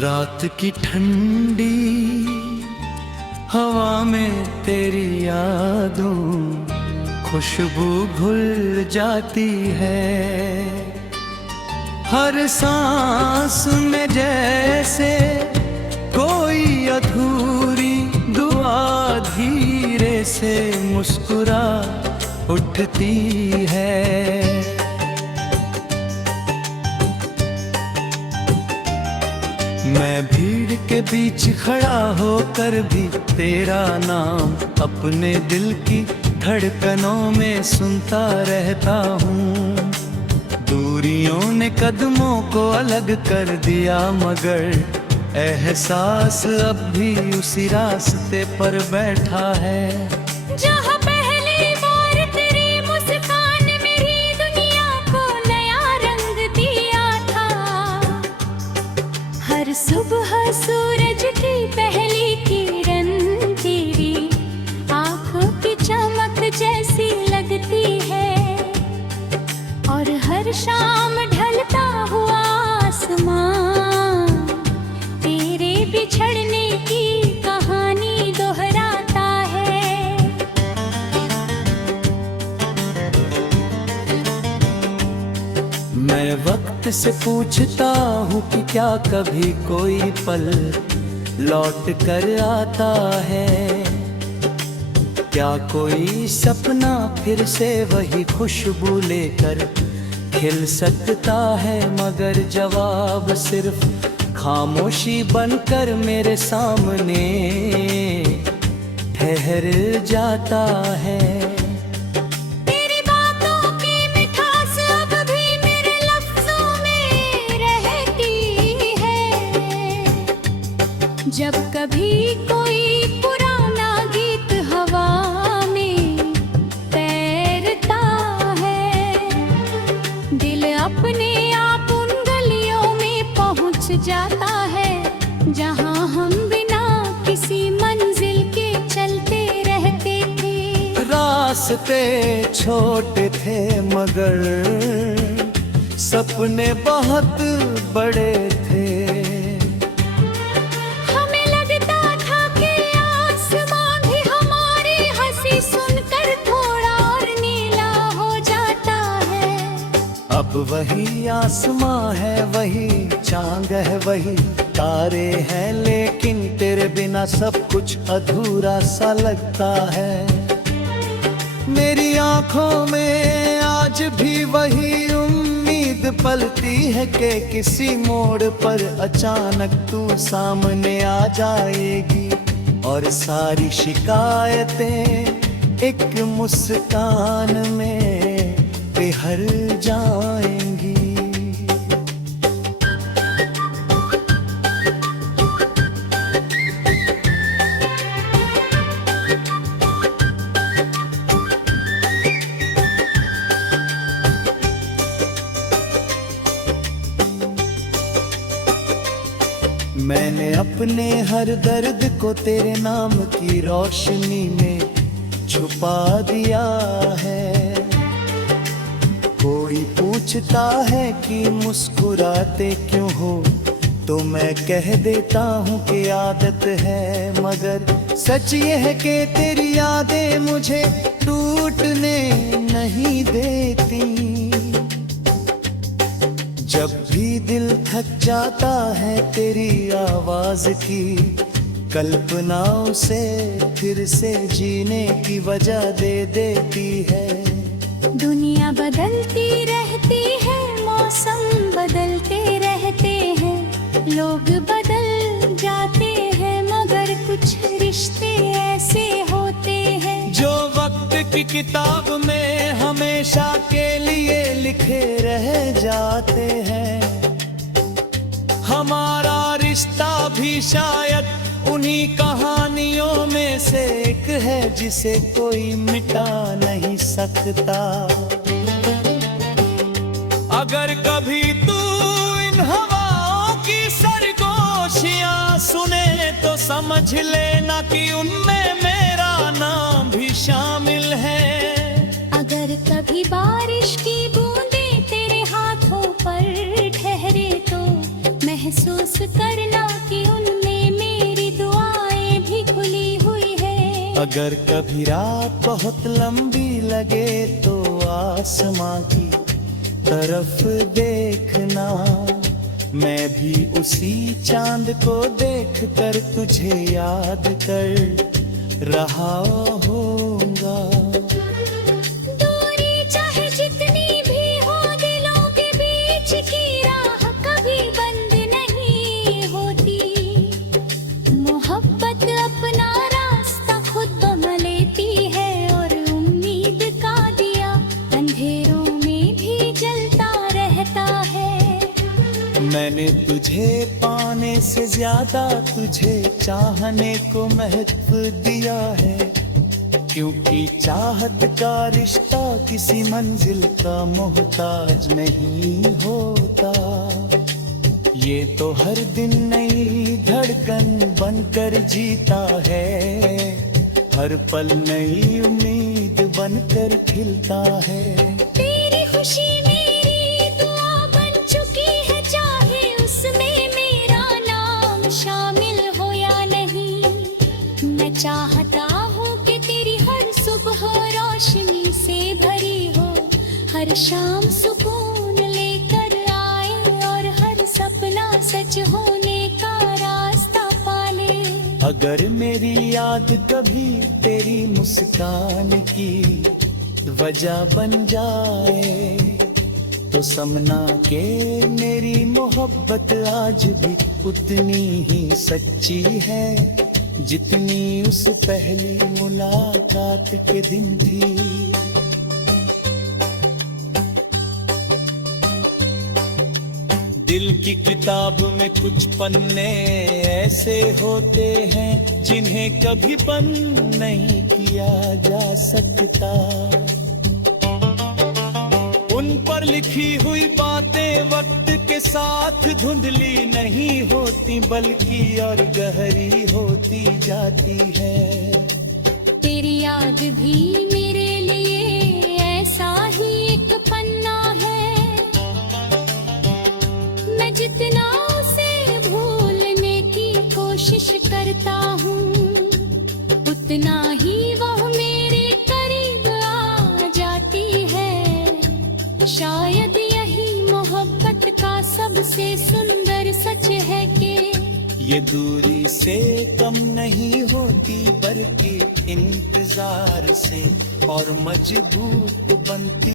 रात की ठंडी हवा में तेरी यादों खुशबू घुल जाती है। हर सांस में जैसे कोई अधूरी दुआ धीरे से मुस्कुरा उठती है। मैं भीड़ के बीच खड़ा होकर भी तेरा नाम अपने दिल की धड़कनों में सुनता रहता हूँ। दूरियों ने कदमों को अलग कर दिया मगर एहसास अब भी उसी रास्ते पर बैठा है। जहाँ पहली बार तेरी मुस्कान मेरी दुनिया को नया रंग दिया था। हर सुबह सूरज की पहली किरण तेरी आँखों की चमक जैसी लगती है। और हर शाम ढलता हुआ आसमान तेरे बिछड़ने की कहानी दोहराता है। मैं वक्त से पूछता हूँ कि क्या कभी कोई पल लौट कर आता है। क्या कोई सपना फिर से वही खुशबू लेकर खिल सकता है। मगर जवाब सिर्फ खामोशी बनकर मेरे सामने ठहर जाता है। तेरी बातों की मिठास अब भी मेरे लफ्जों में रहती है। जब कभी कोई पुराना गीत हवा में तैरता है, दिल अपने आप उन गलियों में पहुंच जाता है जहां हम बिना किसी मंजिल के चलते रहते थे। रास्ते छोटे थे मगर सपने बहुत बड़े थे। हमें लगता था कि आसमां भी हमारी हंसी सुनकर थोड़ा और नीला हो जाता है। अब वही आसमां है, वही चांद है, वही तारे हैं, लेकिन तेरे बिना सब कुछ अधूरा सा लगता है। मेरी आंखों में आज भी वही उम्मीद पलती है कि किसी मोड़ पर अचानक तू सामने आ जाएगी और सारी शिकायतें एक मुस्कान में बिखर जाएंगी। मैंने अपने हर दर्द को तेरे नाम की रोशनी में छुपा दिया है। कोई पूछता है कि मुस्कुराते क्यों हो तो मैं कह देता हूँ कि आदत है। मगर सच ये है कि तेरी यादें मुझे टूटने नहीं देती। जब भी दिल थक जाता है तेरी आवाज की कल्पनाओं से फिर से जीने की वजह दे देती है। दुनिया बदलती रहती है, मौसम बदलते रहते हैं, लोग बदल जाते हैं, मगर कुछ रिश्ते ऐसे होते हैं जो वक्त की किताब में हमेशा के लिए लिखे रह जाते हैं। हमारा रिश्ता भी शायद उन्हीं कहानियों में से एक है जिसे कोई मिटा नहीं सकता। अगर कभी तू इन हवाओं की सरगोशियां सुने तो समझ लेना कि उनमें मेरा नाम भी शामिल है। अगर कभी बारिश की बूंदें तेरे हाथों पर ठहरे तो महसूस करना अगर कभी रात बहुत लंबी लगे तो आसमां की तरफ देखना, मैं भी उसी चांद को देख कर तुझे याद कर रहा होऊंगा। दूरी चाहे जितनी भी हो, दिलों के बीच की राह कभी बंद नहीं होती। मोहब्बत अपना रास्ता खुद बना लेती है, और उम्मीद का दिया अंधेरों में भी जलता रहता है। मैंने तुझे पाने से ज्यादा तुझे चाहने को महत्व दिया है, क्योंकि चाहत का रिश्ता किसी मंजिल का मोहताज नहीं होता। ये तो हर दिन नई धड़कन बनकर जीता है, हर पल नई उम्मीद बनकर खिलता है। तेरी खुशी मेरी दुआ बन चुकी है, चाहे उसमें मेरा नाम शामिल हो या नहीं। मैं चाहता हूँ कि तेरी हर सुबह रोशनी से भरी हो, हर शाम सुकून लेकर आए, और हर सपना सच होने का रास्ता पाले। अगर मेरी याद कभी तेरी मुस्कान की वजह बन जाए, तो समझना के मेरी मोहब्बत आज भी उतनी ही सच्ची है, जितनी उस पहली मुलाकात के दिन थी। दिल की किताब में कुछ पन्ने ऐसे होते हैं, जिन्हें कभी बंद नहीं किया जा सकता। उन पर लिखी हुई बातें वक्त के साथ धुंधली नहीं होती, बल्कि और गहरी होती जाती है। तेरी याद भी मेरे लिए ऐसा ही एक पन्ना है, मैं जितना उसे भूलने की कोशिश करता हूँ, उतना ही वह मेरे करीब आ जाती है। शायद यही मोहब्बत का सबसे सुंदर सच है कि ये दूरी से कम नहीं होती, बल्कि इंतजार से और मजबूत बनती।